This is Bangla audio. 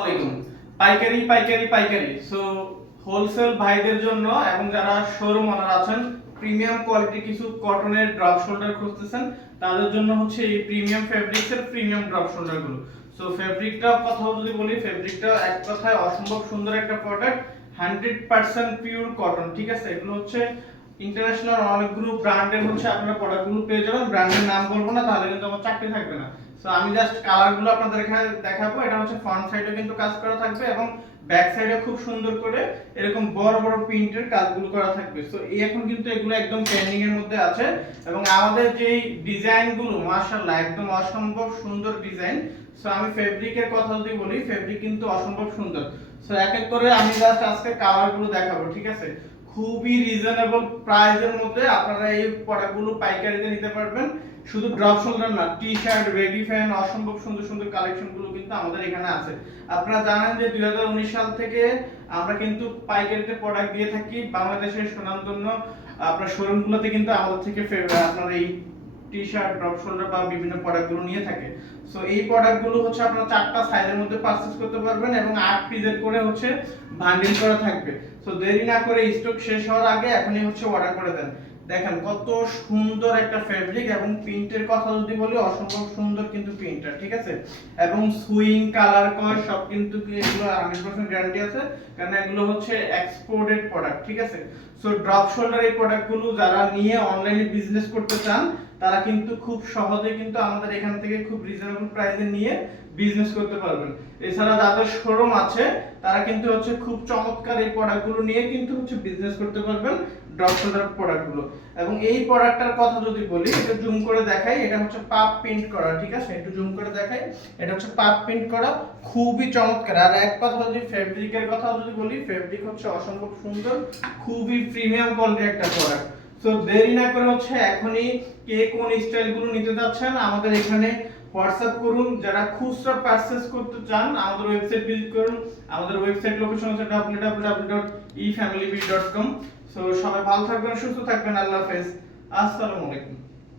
আসসালামাইকুম। পাইকারি পাইকারি পাইকারি সো হোলসেল ভাইদের জন্য এবং যারা শোরুম ওনার আছেন প্রিমিয়াম কোয়ালিটি কিছু কটনের ড্রপ শোল্ডার খুঁজতেছেন তাদের জন্য হচ্ছে এই প্রিমিয়াম ফেব্রিক্স এর প্রিমিয়াম ড্রপ শোল্ডার গুলো। সো ফেব্রিকটা কথা যদি বলি, ফেব্রিকটা এক কথায় অসম্ভব সুন্দর একটা প্রোডাক্ট, 100% পিওর কটন। ঠিক আছে, এগুলো হচ্ছে ইন্টারন্যাশনাল অনেকগুলো ব্র্যান্ডের হচ্ছে আপনারা প্রোডাক্টগুলো পেয়ে যাবেন। ব্র্যান্ডের নাম বলবো না, তাহলে কিন্তু আমার চাকরি থাকবে না। সো আমি জাস্ট কালারগুলো আপনাদের এখানে দেখাবো। এটা হচ্ছে ফ্রন্ট সাইডে কিন্তু কাজ করা থাকবে এবং ব্যাক সাইডে খুব সুন্দর করে এরকম বড় বড় প্রিন্টের কাজগুলো করা থাকবে। সো এই এখন কিন্তু এগুলো একদম ট্রেন্ডিং এর মধ্যে আছে এবং আমাদের যেই ডিজাইনগুলো মাশাআল্লাহ একদম অসম্ভব সুন্দর ডিজাইন। সো আমি ফেব্রিকের কথা যদি বলি, ফেব্রিক কিন্তু অসম্ভব সুন্দর। সো এক এক করে আমি জাস্ট আজকে কালারগুলো দেখাবো। ঠিক আছে, খুবই রিজনেবল প্রাইসের মধ্যে আপনারা এই প্রোডাক্টগুলো পাইকারিতে নিতে পারবেন। শুধু ড্রপ শোল্ডার না, টি শার্ট, বেগি ফ্যান, অসম্ভব সুন্দর সুন্দর কালেকশনগুলো কিন্তু আমাদের এখানে আছে। আপনারা জানেন যে 2019 সাল থেকে আমরা কিন্তু পাইকারিতে প্রোডাক্ট দিয়ে থাকি। বাংলাদেশের সুনামধন্য আপনার শোরুমগুলোতে কিন্তু আমাদের থেকে আপনারা এই টি শার্ট, ড্রপ শোল্ডার বা বিভিন্ন প্রোডাক্টগুলো নিয়ে থাকে। সো এই প্রোডাক্টগুলো হচ্ছে আপনারা 4টা সাইজের মধ্যে পারচেজ করতে পারবেন এবং 8 পিসের করে হচ্ছে বান্ডিল করা থাকবে। সো দেরি না করে স্টক শেষ হওয়ার আগে এখনই হচ্ছে অর্ডার করে দেন। দেখেন কত সুন্দর একটা ফেব্রিক এবং প্রিন্টের কথা যদি বলি, অসম্ভব সুন্দর কিন্তু প্রিন্টার। ঠিক আছে, এবং সুইং কালার কর সব কিন্তু এগুলো 100% গ্যারান্টি আছে, কারণ এগুলো হচ্ছে এক্সপোর্টেড প্রোডাক্ট। ঠিক আছে, সো ড্রপ শোল্ডার এই প্রোডাক্টগুলো যারা নিয়ে অনলাইনে বিজনেস করতে চান তারা কিন্তু খুব সহজে কিন্তু আমাদের এখান থেকে খুব রিজনেবল প্রাইসে নিয়ে বিজনেস করতে পারবেন। এছাড়া যাদের শোরুম আছে তারা কিন্তু হচ্ছে খুব চমৎকার এই প্রোডাক্টগুলো নিয়ে কিন্তু হচ্ছে বিজনেস করতে পারবেন, ড্রপ শোল্ডার প্রোডাক্টগুলো। এবং এই প্রোডাক্টটার কথা যদি বলি, এটা জুম করে দেখাই, এটা হচ্ছে পাপ প্রিন্ট করা। ঠিক আছে, একটু জুম করে দেখাই, এটা হচ্ছে পাপ প্রিন্ট করা, খুবই চমৎকার। আর এক কথা যদি ফেব্রিকের কথা যদি বলি, ফেব্রিক হচ্ছে অসম্ভব সুন্দর, খুবই প্রিমিয়াম কোয়ালিটির একটা প্রোডাক্ট। সো দেরি না করে হচ্ছে এখনই কে কোন স্টাইলগুলো নিতে যাচ্ছেন আমাদের এখানে হোয়াটসঅ্যাপ করুন। যারা খুচরা পারচেজ করতে চান আমাদের ওয়েবসাইট ভিজিট করুন। আমাদের ওয়েবসাইট লোকেশন হচ্ছে www.efamilybees.com। সো সবাই ভালো থাকবেন, সুস্থ থাকবেন। আল্লাহ হাফেজ, আসসালামু আলাইকুম।